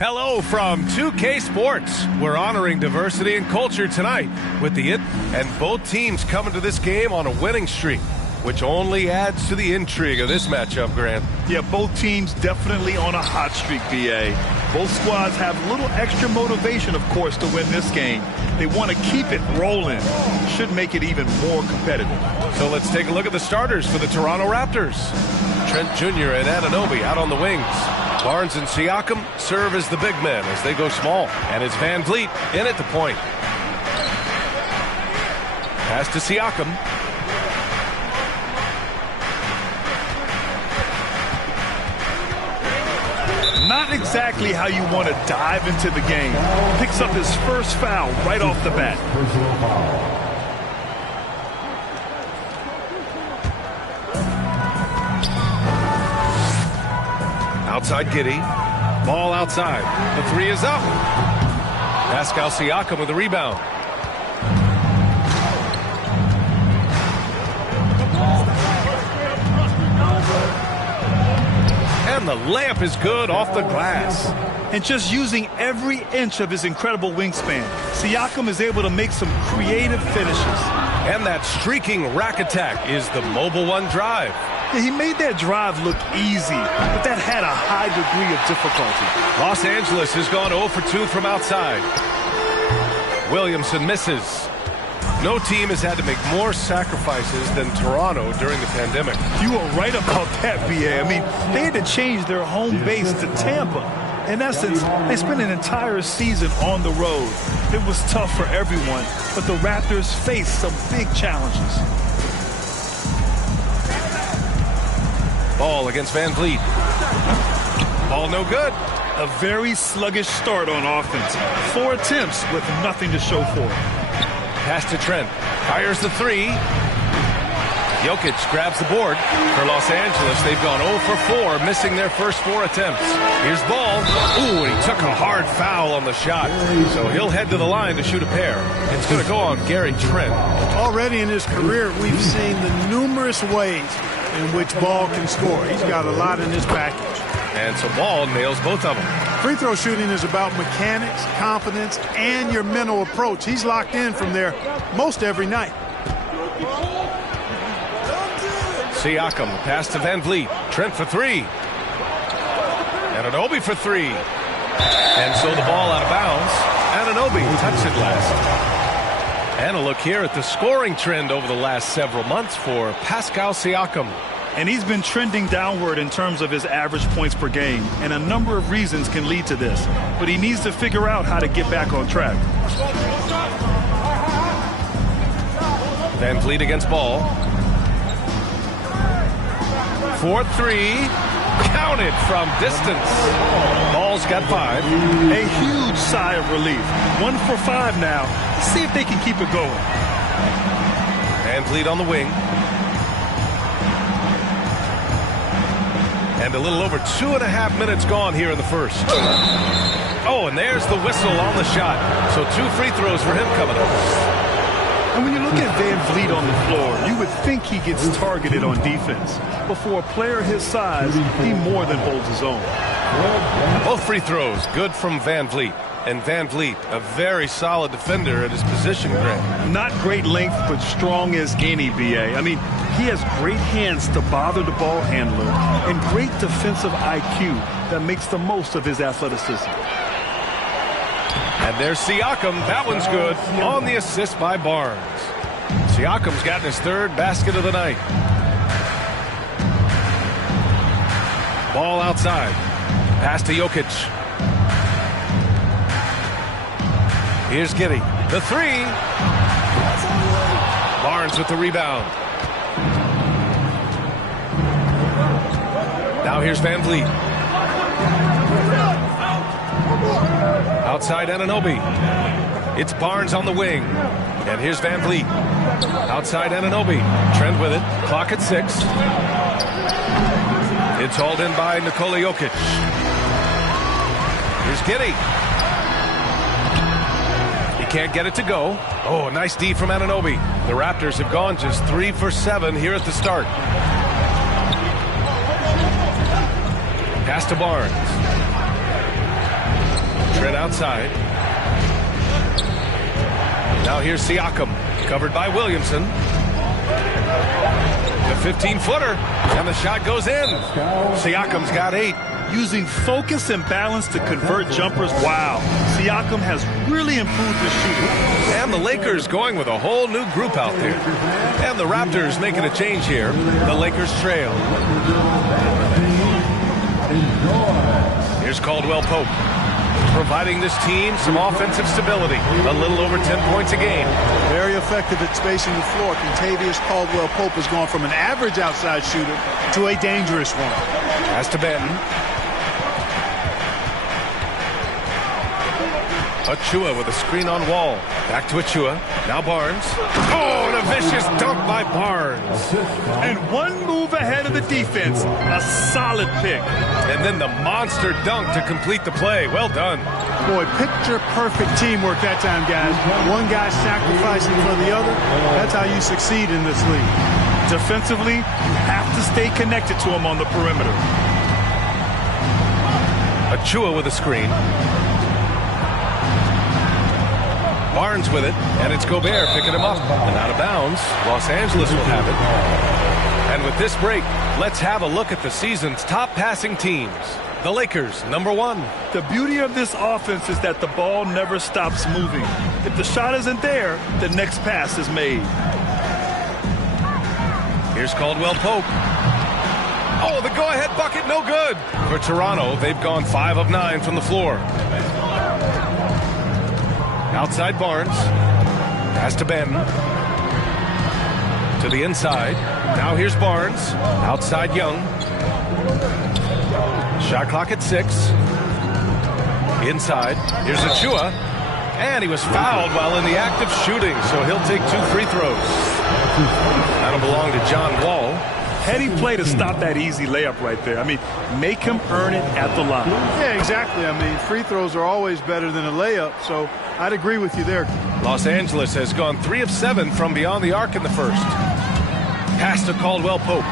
Hello from 2K Sports. We're honoring diversity and culture tonight with the and both teams coming to this game on a winning streak, which only adds to the intrigue of this matchup, Grant. Yeah, both teams definitely on a hot streak, BA. Both squads have a little extra motivation, of course, to win this game. They want to keep it rolling. Should make it even more competitive. So let's take a look at the starters for the Toronto Raptors. Trent Jr. and Anunoby out on the wings. Barnes and Siakam serve as the big men as they go small. And it's Van Vliet in at the point. Pass to Siakam. Not exactly how you want to dive into the game. Picks up his first foul right off the bat. Outside Giddey. Ball outside. The three is up. Pascal Siakam with the rebound. And the layup is good off the glass. And just using every inch of his incredible wingspan, Siakam is able to make some creative finishes. And that streaking rack attack is the Mobile One drive. Yeah, he made that drive look easy, but that had a high degree of difficulty. Los Angeles has gone 0 for 2 from outside. Williamson misses. No team has had to make more sacrifices than Toronto during the pandemic. You are right about that, BA. I mean, they had to change their home base to Tampa. In essence, they spent an entire season on the road. It was tough for everyone, but the Raptors faced some big challenges. Ball against Van Vliet. Ball no good. A very sluggish start on offense. 4 attempts with nothing to show for it. Pass to Trent. Fires the three. Jokic grabs the board. For Los Angeles, they've gone 0 for 4, missing their first 4 attempts. Here's Ball. Ooh, and he took a hard foul on the shot. So he'll head to the line to shoot a pair. It's going to go on Gary Trent. Already in his career, we've seen the numerous ways in which Ball can score. He's got a lot in his package. And so Ball nails both of them. Free throw shooting is about mechanics, confidence, and your mental approach. He's locked in from there most every night. Siakam, pass to Van Vliet. Trent for 3. Anunoby for 3. And so the ball out of bounds. Anunoby touched it last. And a look here at the scoring trend over the last several months for Pascal Siakam. And he's been trending downward in terms of his average points per game. And a number of reasons can lead to this. But he needs to figure out how to get back on track. Van Vliet against Ball. 4-3. Counted from distance. Ball's got 5. A huge sigh of relief. 1 for 5 now. Let's see if they can keep it going. Van Vliet on the wing. And a little over 2.5 minutes gone here in the first. Oh, and there's the whistle on the shot. So 2 free throws for him coming up. And when you look at Van Vliet on the floor, you would think he gets targeted on defense. But for a player his size, he more than holds his own. Both free throws good from Van Vliet. And Van Vliet, a very solid defender at his position, Grant. Not great length, but strong as any, BA. I mean, he has great hands to bother the ball handler and great defensive IQ that makes the most of his athleticism. And there's Siakam. That one's good on the assist by Barnes. Siakam's gotten his 3rd basket of the night. Ball outside. Pass to Jokic. Here's Giddey. The 3. Barnes with the rebound. Now here's Van Vliet. Outside Anunoby. It's Barnes on the wing. And here's Van Vliet. Outside Anunoby. Trent with it. Clock at 6. It's hauled in by Nikola Jokic. Here's Giddey. He can't get it to go. Oh, nice D from Anunoby. The Raptors have gone just 3 for 7 here at the start. Pass to Barnes. Trent outside. Now here's Siakam, covered by Williamson. The 15-footer, and the shot goes in. Siakam's got 8. Using focus and balance to convert jumpers. Wow. Siakam has really improved his shooting. And the Lakers going with a whole new group out there. And the Raptors making a change here. The Lakers trail. Here's Caldwell Pope, providing this team some offensive stability. A little over 10 points a game. Very effective at spacing the floor. Kentavious Caldwell Pope has gone from an average outside shooter to a dangerous one. Pass to Benton. Achua with a screen on Wall. Back to Achua. Now Barnes. Oh, and a vicious dunk by Barnes. And one move ahead of the defense. A solid pick. And then the monster dunk to complete the play. Well done. Boy, picture-perfect teamwork that time, guys. One guy sacrificing for the other. That's how you succeed in this league. Defensively, you have to stay connected to him on the perimeter. Achua with a screen. Barnes with it, and it's Gobert picking him up. And out of bounds, Los Angeles will have it. And with this break, let's have a look at the season's top passing teams. The Lakers, #1. The beauty of this offense is that the ball never stops moving. If the shot isn't there, the next pass is made. Here's Caldwell Pope. Oh, the go-ahead bucket, no good. For Toronto, they've gone 5 of 9 from the floor. Outside Barnes. Pass to Benton. To the inside. Now here's Barnes. Outside Young. Shot clock at 6. Inside. Here's Achua. And he was fouled while in the act of shooting, so he'll take 2 free throws. That'll belong to John Wall. Heady play to stop that easy layup right there. I mean, make him earn it at the line. Yeah, exactly. I mean, free throws are always better than a layup, so I'd agree with you there. Los Angeles has gone 3 of 7 from beyond the arc in the first. Pass to Caldwell Pope.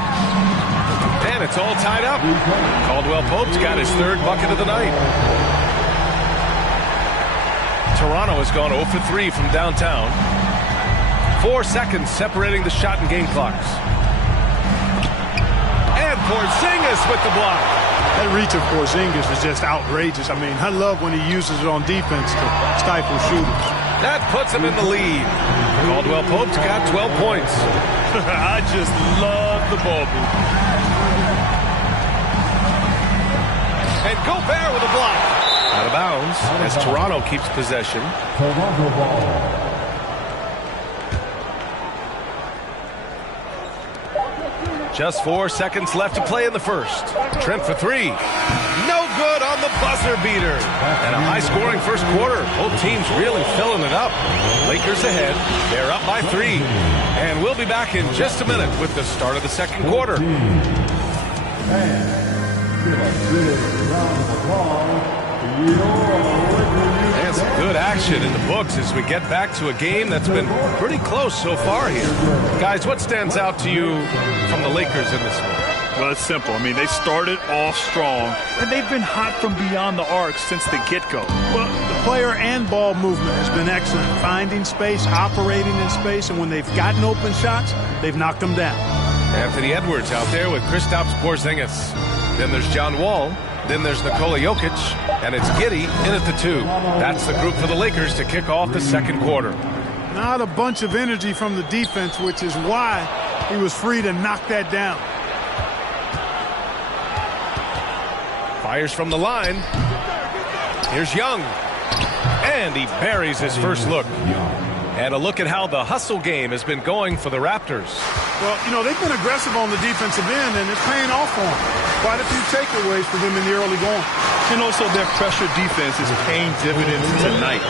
And it's all tied up. Caldwell Pope's got his 3rd bucket of the night. Toronto has gone 0 for 3 from downtown. 4 seconds separating the shot and game clocks. And Porzingis with the block. That reach of Porzingis is just outrageous. I mean, I love when he uses it on defense to stifle shooters. That puts him in the lead. Caldwell Pope's got 12 points. I just love the ball movement. And Gobert with a block. Out of bounds as Toronto keeps possession. Toronto ball. Just 4 seconds left to play in the first. Trent for 3. No good on the buzzer beater. And a high-scoring first quarter. Both teams really filling it up. Lakers ahead. They're up by 3. And we'll be back in just a minute with the start of the second quarter. And some good action in the books as we get back to a game that's been pretty close so far here. Guys, what stands out to you from the Lakers in this one? Well, it's simple. I mean, they started off strong, and they've been hot from beyond the arc since the get-go. Well, the player and ball movement has been excellent. Finding space, operating in space, and when they've gotten open shots, they've knocked them down. Anthony Edwards out there with Kristaps Porzingis. Then there's John Wall. Then there's Nikola Jokic. And it's Giddey in at the 2. That's the group for the Lakers to kick off the second quarter. Not a bunch of energy from the defense, which is why he was free to knock that down. Fires from the line. Here's Young. And he buries his first look. And a look at how the hustle game has been going for the Raptors. Well, you know, they've been aggressive on the defensive end, and it's paying off for them. Quite a few takeaways for them in the early going. And also their pressure defense is paying dividends tonight.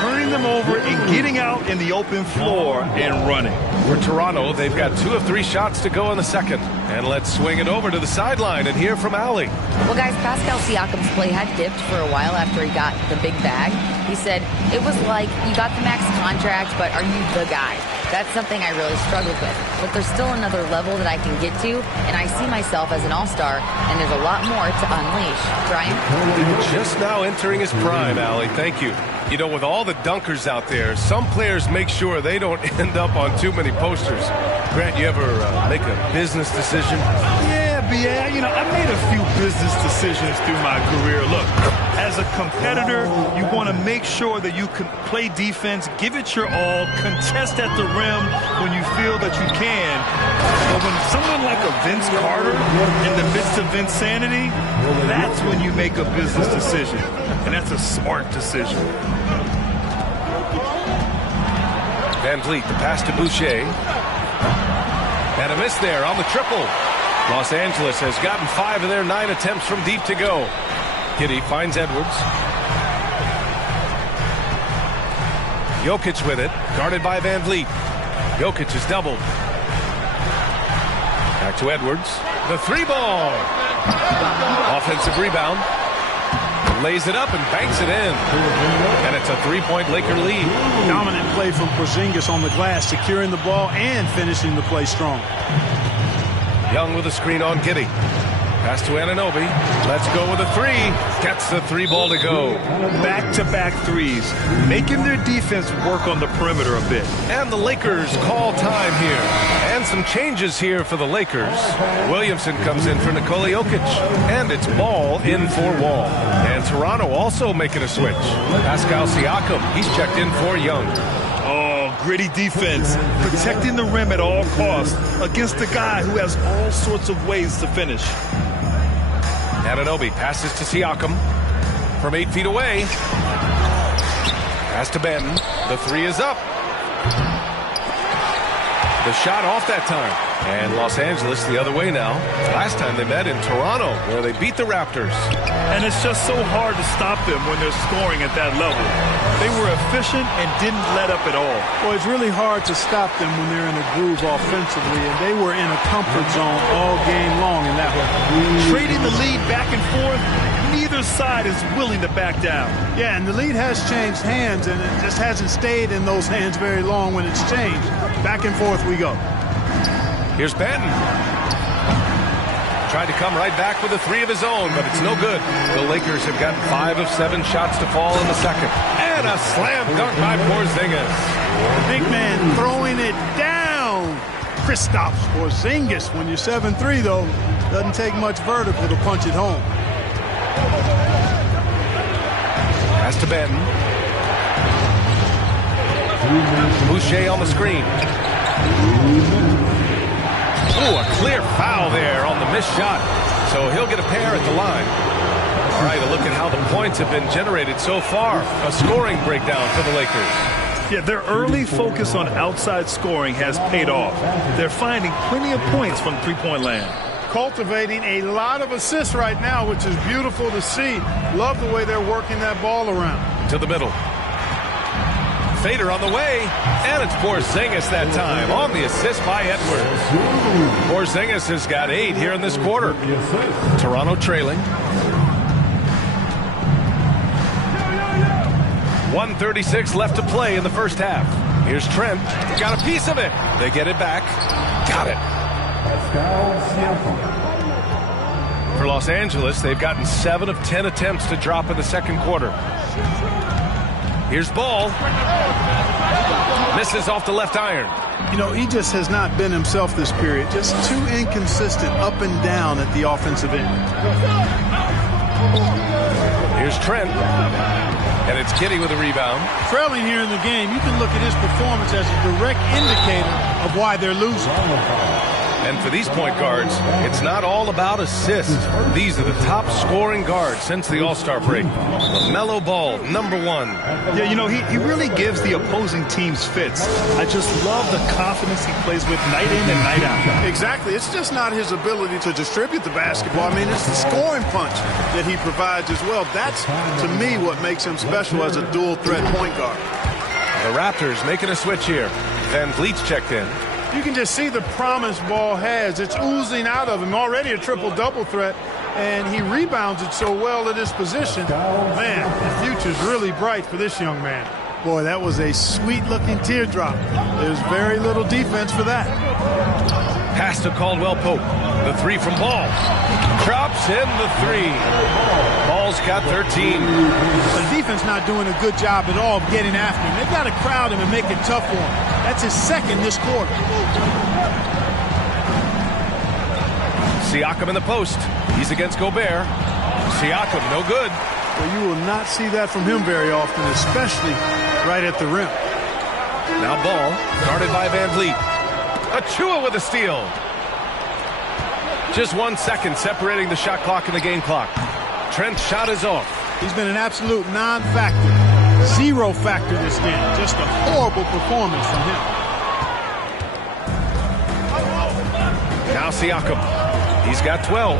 Turning them over and getting out in the open floor and running. For Toronto, they've got 2 of 3 shots to go in the second. And let's swing it over to the sideline and hear from Allie. Well, guys, Pascal Siakam's play had dipped for a while after he got the big bag. He said, it was like, you got the max contract, but are you the guy? That's something I really struggled with. But there's still another level that I can get to, and I see myself as an all-star, and there's a lot more to unleash. Brian? Just now entering his prime, Allie. Thank you. You know, with all the dunkers out there, some players make sure they don't end up on too many posters. Grant, you ever make a business decision? Yeah, B.A., you know, I made a few business decisions through my career. Look, as a competitor, you want to make sure that you can play defense, give it your all, contest at the rim when you feel that you can. But when someone like a Vince Carter in the midst of insanity, that's when you make a business decision. And that's a smart decision. Van Vliet, the pass to Boucher. And a miss there on the triple. Los Angeles has gotten 5 of their 9 attempts from deep to go. Giddey finds Edwards. Jokic with it, guarded by Van Vliet. Jokic is doubled. Back to Edwards. The 3-ball. Offensive rebound. Lays it up and banks it in. And it's a 3-point Laker lead. Dominant play from Porzingis on the glass, securing the ball and finishing the play strong. Young with a screen on Giddey. Pass to Anunoby. Let's go with a 3. Gets the 3-ball to go. Back-to-back threes, making their defense work on the perimeter a bit. And the Lakers call time here. And some changes here for the Lakers. Williamson comes in for Nikola Jokic. And it's Ball in for Wall. And Toronto also making a switch. Pascal Siakam, he's checked in for Young. Oh, gritty defense, protecting the rim at all costs against a guy who has all sorts of ways to finish. Anunoby passes to Siakam from 8 feet away. Pass to Benton. The 3 is up. The shot off that time. And Los Angeles the other way now. Last time they met in Toronto, where they beat the Raptors. And it's just so hard to stop them when they're scoring at that level. They were efficient and didn't let up at all. Well, it's really hard to stop them when they're in a groove offensively, and they were in a comfort zone all game long in that one. Trading the lead back and forth, neither side is willing to back down. Yeah, and the lead has changed hands, and it just hasn't stayed in those hands very long when it's changed. Back and forth we go. Here's Benton. Tried to come right back with a 3 of his own, but it's no good. The Lakers have gotten 5 of 7 shots to fall in the second. And a slam dunk by Porzingis. Big man throwing it down. Kristaps Porzingis. When you're 7'3", though, doesn't take much vertical to punch it home. Pass to Benton. Boucher on the screen. Ooh, a clear foul there on the missed shot. So he'll get a pair at the line. All right, a look at how the points have been generated so far. A scoring breakdown for the Lakers. Yeah, their early focus on outside scoring has paid off. They're finding plenty of points from three-point land. Cultivating a lot of assists right now, which is beautiful to see. Love the way they're working that ball around. To the middle. Fader on the way, and it's Porzingis that time on the assist by Edwards. Porzingis has got 8 here in this quarter. Toronto trailing. 1:36 left to play in the first half. Here's Trent. Got a piece of it. They get it back. Got it. For Los Angeles, they've gotten 7 of 10 attempts to drop in the second quarter. Here's Ball. Misses off the left iron. You know, he just has not been himself this period. Just too inconsistent up and down at the offensive end. Here's Trent. And it's Giddey with a rebound. Trailing here in the game, you can look at his performance as a direct indicator of why they're losing. And for these point guards, it's not all about assists. These are the top scoring guards since the All-Star break. LaMelo Ball, number 1. Yeah, you know, he really gives the opposing teams fits. I just love the confidence he plays with night in and night out. Exactly. It's just not his ability to distribute the basketball. I mean, it's the scoring punch that he provides as well. That's, to me, what makes him special as a dual-threat point guard. The Raptors making a switch here. Van Vliet's checked in. You can just see the promise Ball has. It's oozing out of him. Already a triple-double threat, and he rebounds it so well at his position. Man, the future's really bright for this young man. Boy, that was a sweet-looking teardrop. There's very little defense for that. Pass to Caldwell Pope. The three from Ball. Drops in the three. Ball's got 13. The defense not doing a good job at all of getting after him. They've got to crowd him and make it tough for him. That's his second this quarter. Siakam in the post. He's against Gobert. Siakam, no good. Well, you will not see that from him very often, especially right at the rim. Now Ball, guarded by Van Vliet. Achua with a steal. Just 1 second separating the shot clock and the game clock. Trent's shot is off. He's been an absolute non-factor. Zero factor this game. Just a horrible performance from him. Now Siakam. He's got 12.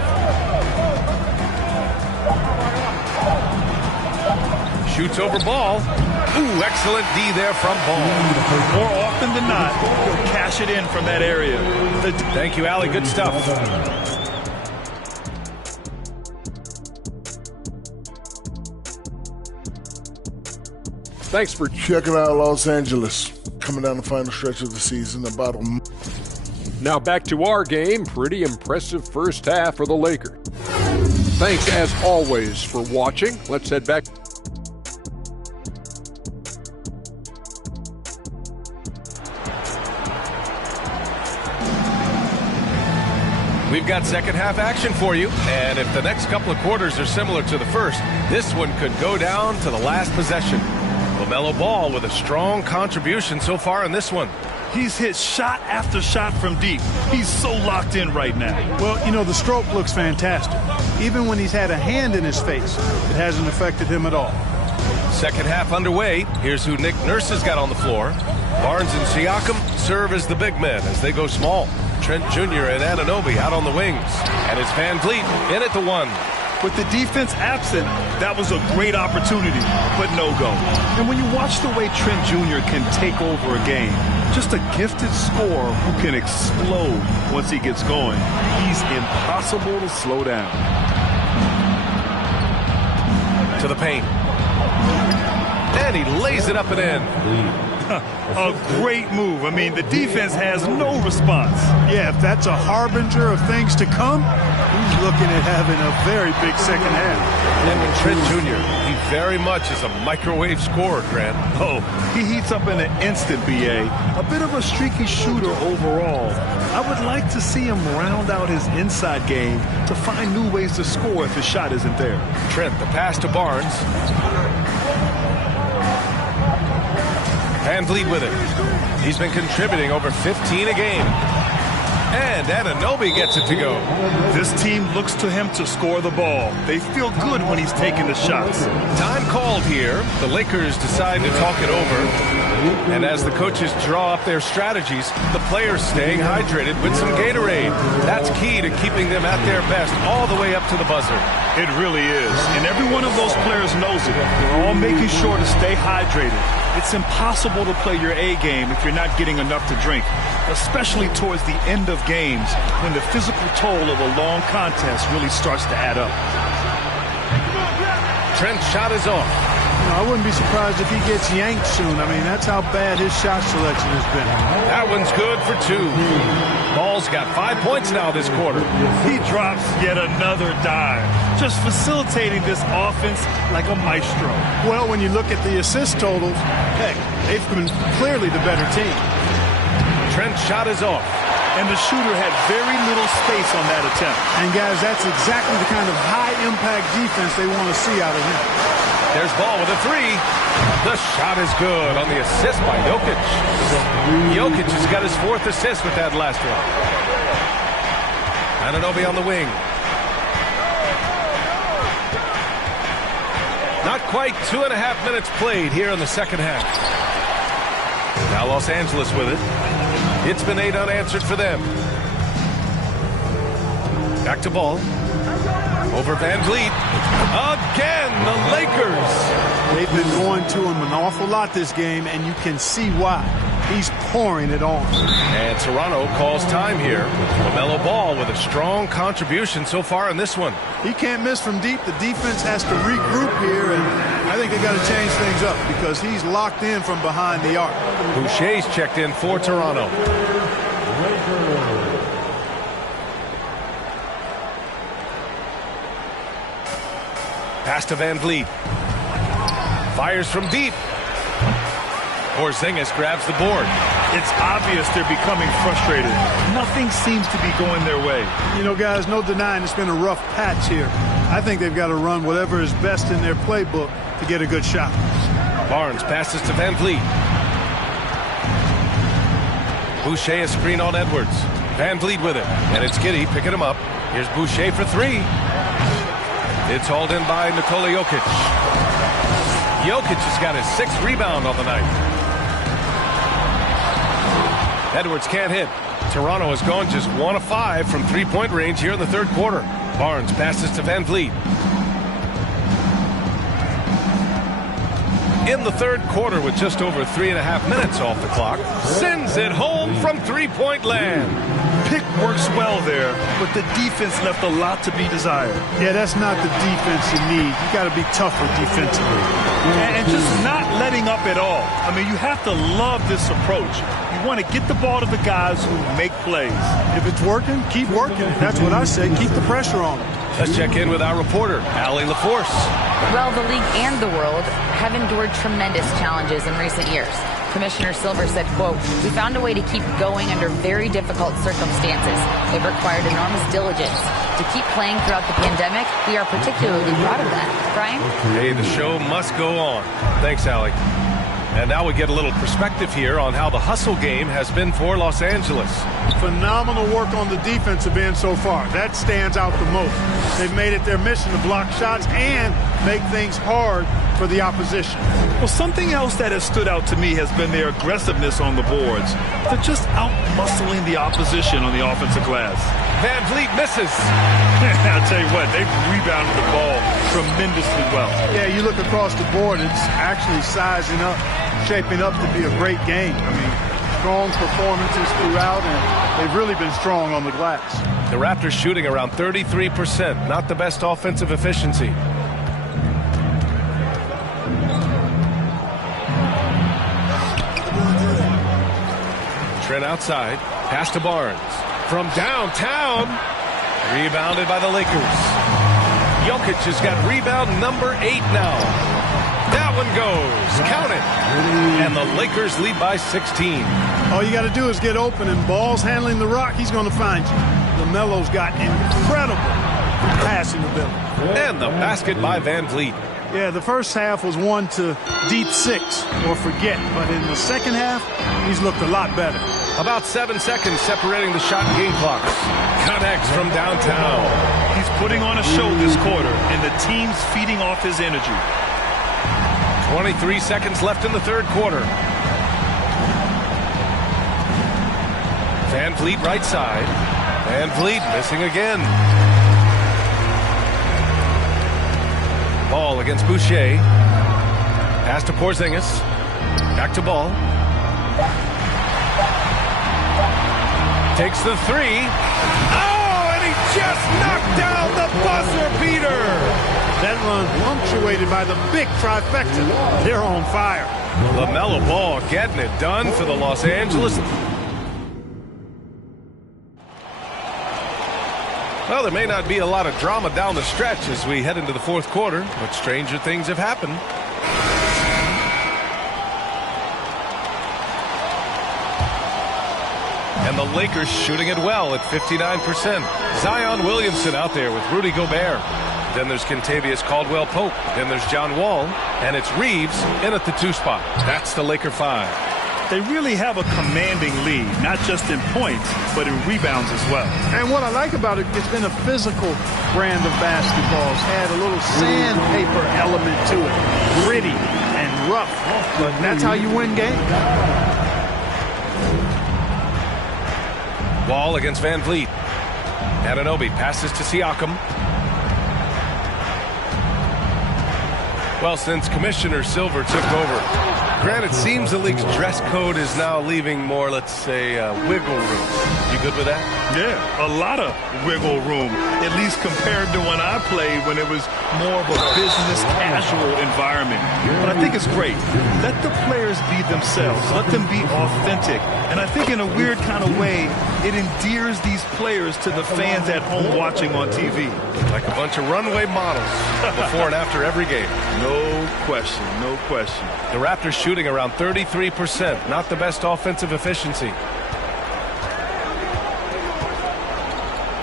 Shoots over Ball. Ooh, excellent D there from Ball. More often than not, he'll cash it in from that area. Thank you, Allie. Good stuff. Thanks for checking out Los Angeles. Coming down the final stretch of the season, about a... Now back to our game. Pretty impressive first half for the Lakers. Thanks as always for watching. Let's head back. We've got second half action for you, and if the next couple of quarters are similar to the first, this one could go down to the last possession. LaMelo Ball with a strong contribution so far in this one. He's hit shot after shot from deep. He's so locked in right now. Well, you know, the stroke looks fantastic. Even when he's had a hand in his face, it hasn't affected him at all. Second half underway. Here's who Nick Nurse has got on the floor. Barnes and Siakam serve as the big men as they go small. Trent Jr. and Anunoby out on the wings. And it's Van Vliet in at the one. With the defense absent, that was a great opportunity, but no go. And when you watch the way Trent Jr. can take over a game, just a gifted scorer who can explode once he gets going. He's impossible to slow down. To the paint. And he lays it up and in. A great move. I mean, the defense has no response. Yeah, if that's a harbinger of things to come, he's looking at having a very big second half. And with Trent Jr., he very much is a microwave scorer, Grant. Oh, he heats up in an instant, B.A. A bit of a streaky shooter overall. I would like to see him round out his inside game to find new ways to score if his shot isn't there. Trent, the pass to Barnes. Van Vliet with it. He's been contributing over 15 a game. And Anunoby gets it to go. This team looks to him to score the ball. They feel good when he's taking the shots. Time called here. The Lakers decide to talk it over. And as the coaches draw up their strategies, the players staying hydrated with some Gatorade. That's key to keeping them at their best all the way up to the buzzer. It really is. And every one of those players knows it. They're all making sure to stay hydrated. It's impossible to play your A game if you're not getting enough to drink, especially towards the end of games when the physical toll of a long contest really starts to add up. Trent's shot is off. You know, I wouldn't be surprised if he gets yanked soon. I mean, that's how bad his shot selection has been. That one's good for two. Ball's got 5 points now this quarter. He drops yet another dime, just facilitating this offense like a maestro. Well, when you look at the assist totals, heck, they've been clearly the better team. Trent's shot is off. And the shooter had very little space on that attempt. And, guys, that's exactly the kind of high-impact defense they want to see out of him. There's Ball with a three. The shot is good on the assist by Jokic. Jokic has got his fourth assist with that last one. Anunoby on the wing. Not quite 2.5 minutes played here in the second half. Now Los Angeles with it. It's been 8 unanswered for them. Back to Ball. Over Van Vliet. Again, the Lakers. They've been going to him an awful lot this game, and you can see why. He's pouring it on. And Toronto calls time here. LaMelo Ball with a strong contribution so far in this one. He can't miss from deep. The defense has to regroup here, and I think they got to change things up because he's locked in from behind the arc. Boucher's checked in for Toronto. Pass to Van Vliet. Fires from deep. Porzingis grabs the board. It's obvious they're becoming frustrated. Nothing seems to be going their way. You know, guys, no denying it's been a rough patch here. I think they've got to run whatever is best in their playbook to get a good shot. Barnes passes to Van Vliet. Boucher a screen on Edwards. Van Vliet with it. And it's Giddey picking him up. Here's Boucher for three. It's hauled in by Nikola Jokic. Jokic has got his 6th rebound on the night. Edwards can't hit. Toronto has gone just 1 of 5 from three-point range here in the third quarter. Barnes passes to Van Vliet. In the third quarter with just over 3.5 minutes off the clock. Sends it home from three-point land. Pick works well there, but the defense left a lot to be desired. Yeah, that's not the defense you need. You got to be tougher defensively. And just not letting up at all. I mean, you have to love this approach. You want to get the ball to the guys who make plays. If it's working, keep working. That's what I say. Keep the pressure on them. Let's check in with our reporter, Allie LaForce. Well, the league and the world have endured tremendous challenges in recent years. Commissioner Silver said, quote, "We found a way to keep going under very difficult circumstances. It required enormous diligence. To keep playing throughout the pandemic, we are particularly proud of that." Brian? Hey, the show must go on. Thanks, Allie. And now we get a little perspective here on how the hustle game has been for Los Angeles. Phenomenal work on the defensive end so far. That stands out the most. They've made it their mission to block shots and make things hard for the opposition. Well, something else that has stood out to me has been their aggressiveness on the boards. They're just out-muscling the opposition on the offensive glass. Van Vliet misses. I'll tell you what, they've rebounded the ball tremendously well. Yeah, you look across the board, it's actually sizing up, shaping up to be a great game. I mean, strong performances throughout, and they've really been strong on the glass. The Raptors shooting around 33%, not the best offensive efficiency. Trent outside, pass to Barnes. From downtown, rebounded by the Lakers. Jokic has got rebound number 8 now. That one goes, count it. And the Lakers lead by 16. All you got to do is get open, and Ball's handling the rock, he's going to find you. LaMelo's got incredible passing ability. And the basket by Van Vliet. Yeah, the first half was one to deep 6 or forget, but in the second half, he's looked a lot better. About 7 seconds separating the shot and game clocks. Connects from downtown. He's putting on a show this quarter, and the team's feeding off his energy. 23 seconds left in the third quarter. Van Vliet right side. Van Vliet missing again. Ball against Boucher. Pass to Porzingis. Back to Ball. Takes the 3. Oh, and he just knocked down the buzzer beater. That run punctuated by the big trifecta. They're on fire. LaMelo Ball getting it done for the Los Angeles. Well, there may not be a lot of drama down the stretch as we head into the fourth quarter, but stranger things have happened. And the Lakers shooting it well at 59%. Zion Williamson out there with Rudy Gobert. Then there's Kentavious Caldwell-Pope. Then there's John Wall. And it's Reeves in at the 2 spot. That's the Laker 5. They really have a commanding lead, not just in points, but in rebounds as well. And what I like about it, it's been a physical brand of basketball. It's had a little sandpaper element to it. Gritty and rough. But that's how you win games. Wall against Van Vliet. Anunoby passes to Siakam. Well, since Commissioner Silver took over, Grant, it seems the league's dress code is now leaving more, let's say, wiggle room. You good with that? Yeah, a lot of wiggle room, at least compared to when I played, when it was more of a business casual environment. But I think it's great. Let the players be themselves. Let them be authentic. And I think in a weird kind of way, it endears these players to the fans at home watching on TV. Like a bunch of runway models before and after every game. No question, no question. The Raptors shooting around 33%. Not the best offensive efficiency.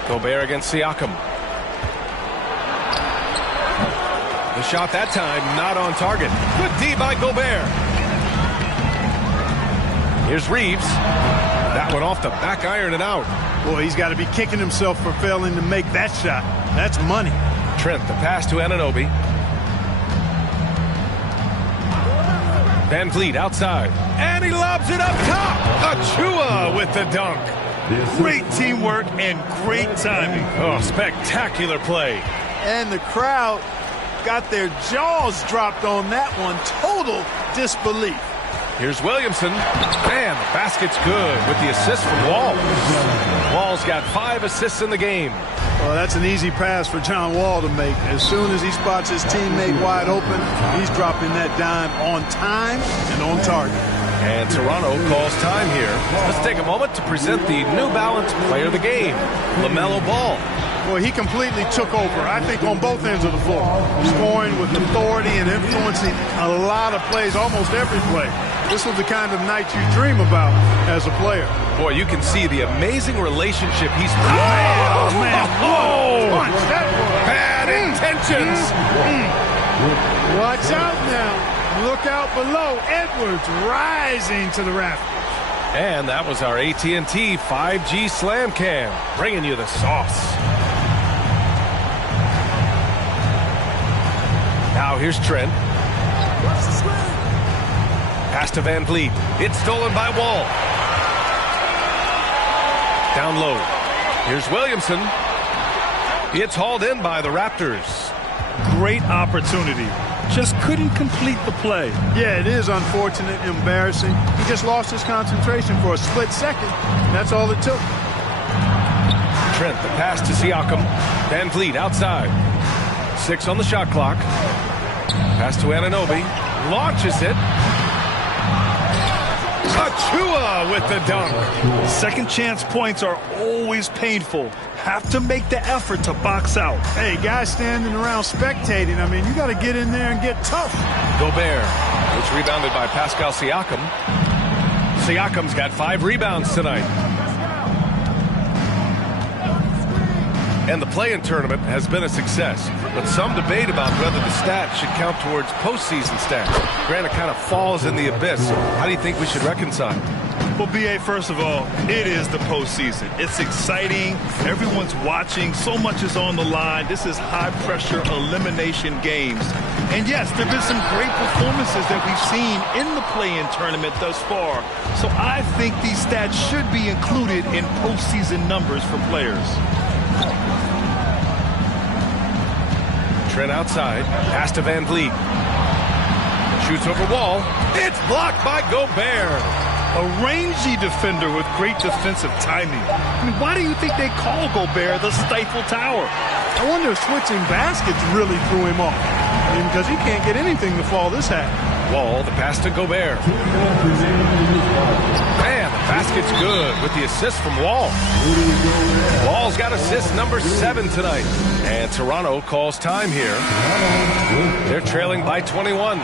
Gobert against Siakam. The shot that time not on target. Good D by Gobert. Here's Reeves. That one off the back iron and out. Boy, he's got to be kicking himself for failing to make that shot. That's money. Trent, the pass to Anunoby. Van Vliet outside. And he lobs it up top. Achua with the dunk. Great teamwork and great timing. Oh, spectacular play. And the crowd got their jaws dropped on that one. Total disbelief. Here's Williamson. And the basket's good with the assist from Wall. Wall's got 5 assists in the game. Well, that's an easy pass for John Wall to make. As soon as he spots his teammate wide open, he's dropping that dime on time and on target. And Toronto calls time here. Let's take a moment to present the New Balance Player of the Game, LaMelo Ball. Well, he completely took over, I think, on both ends of the floor. Scoring with authority and influencing a lot of plays, almost every play. This was the kind of night you dream about as a player. Boy, you can see the amazing relationship he's... Oh, man. Oh, Punch. That was... bad intentions. Watch out now. Look out below. Edwards rising to the rafters. And that was our AT&T 5G Slam Cam, bringing you the sauce. Now here's Trent. Pass to Van Vliet. It's stolen by Wall. Down low. Here's Williamson. It's hauled in by the Raptors. Great opportunity. Just couldn't complete the play. Yeah, it is unfortunate, embarrassing. He just lost his concentration for a split second. That's all it took. Trent, the pass to Siakam. Van Vliet outside. 6 on the shot clock. Pass to Anunoby. Launches it. Achua with the dunk. Second chance points are always painful. Have to make the effort to box out. Hey, guys standing around spectating, I mean, you got to get in there and get tough. Gobert. It's rebounded by Pascal Siakam. Siakam's got 5 rebounds tonight. And the play-in tournament has been a success, but some debate about whether the stats should count towards postseason stats. Grant, it kind of falls in the abyss. How do you think we should reconcile? Well, B.A., first of all, it is the postseason. It's exciting. Everyone's watching. So much is on the line. This is high-pressure elimination games. And, yes, there have been some great performances that we've seen in the play-in tournament thus far. So I think these stats should be included in postseason numbers for players. Trent outside. Pass to Van Vliet. Shoots over Wall. It's blocked by Gobert. A rangy defender with great defensive timing. I mean, why do you think they call Gobert the Stifle Tower? I wonder if switching baskets really threw him off. I mean, because he can't get anything to fall this half. Wall, the pass to Gobert. Man, the basket's good with the assist from Wall. Wall's got assist number 7 tonight. And Toronto calls time here. They're trailing by 21.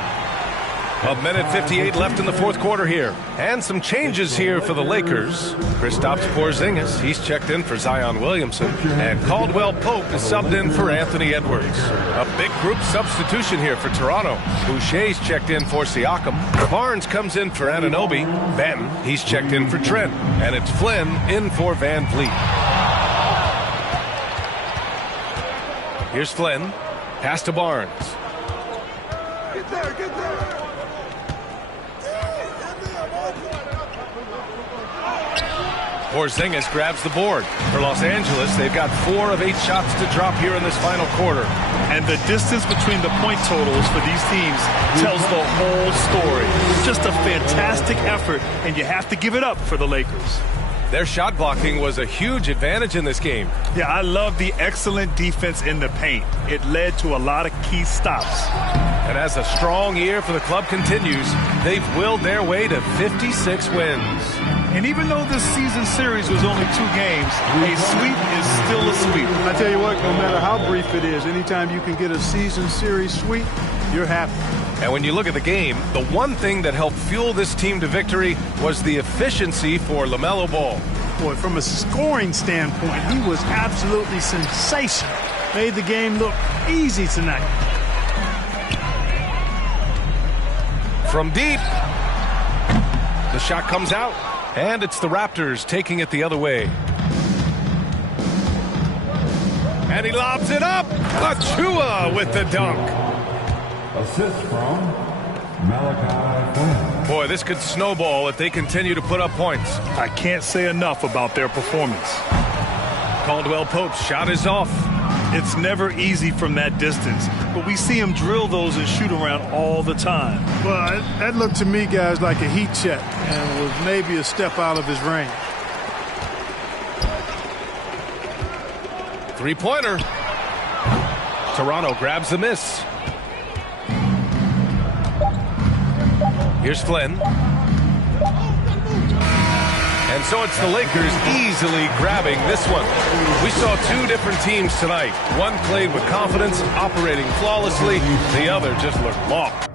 1:58 left in the fourth quarter here. And some changes here for the Lakers. Kristaps Porzingis, he's checked in for Zion Williamson. And Caldwell Pope is subbed in for Anthony Edwards. A big group substitution here for Toronto. Boucher's checked in for Siakam. Barnes comes in for Anunoby. Benton, he's checked in for Trent. And it's Flynn in for Van Vliet. Here's Flynn. Pass to Barnes. Get there, get there. Porzingis grabs the board. For Los Angeles, they've got 4 of 8 shots to drop here in this final quarter. And the distance between the point totals for these teams tells the whole story. Just a fantastic effort, and you have to give it up for the Lakers. Their shot blocking was a huge advantage in this game. Yeah, I love the excellent defense in the paint. It led to a lot of key stops. And as a strong year for the club continues, they've willed their way to 56 wins. And even though this season series was only 2 games, a sweep is still a sweep. I tell you what, no matter how brief it is, anytime you can get a season series sweep, you're happy. And when you look at the game, the one thing that helped fuel this team to victory was the efficiency for LaMelo Ball. Boy, from a scoring standpoint, he was absolutely sensational. Made the game look easy tonight. From deep, the shot comes out, and it's the Raptors taking it the other way. And he lobs it up. Achua with the dunk. Assist from Malachi Flynn. Boy, this could snowball if they continue to put up points. I can't say enough about their performance. Caldwell Pope's shot is off. It's never easy from that distance, but we see him drill those and shoot around all the time. Well, that looked to me, guys, like a heat check and was maybe a step out of his range. Three-pointer. Toronto grabs the miss. Here's Flynn. And so it's the Lakers easily grabbing this one. We saw 2 different teams tonight. One played with confidence, operating flawlessly. The other just looked lost.